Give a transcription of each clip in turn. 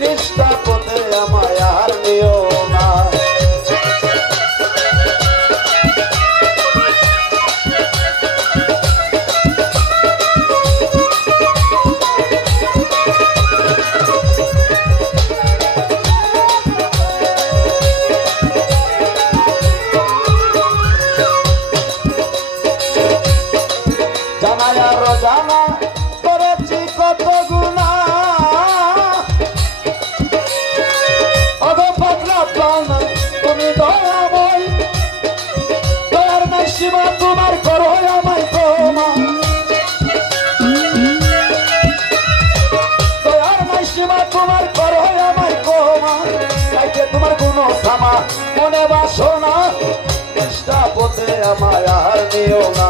নিষ্ঠা পথে আমায় আর নিও না। জানা আর জানা করেছি কত গুণা মনে বাসনা। চেষ্টা পথে আমায় আর নিও না।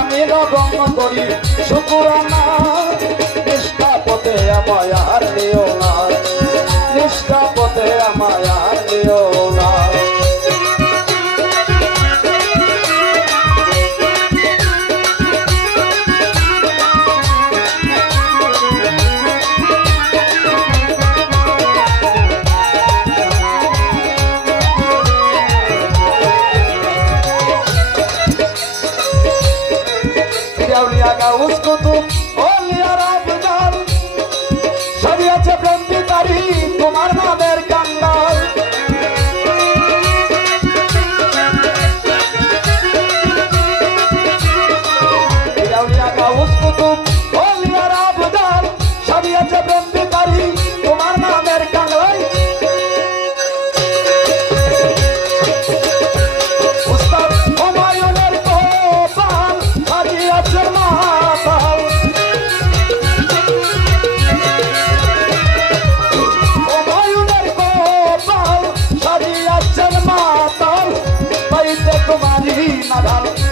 আমি রবং করি শুকুরানা। নিষ্ঠা পথে আমায় নিষ্ঠা পথে আমায় কত না ভালো।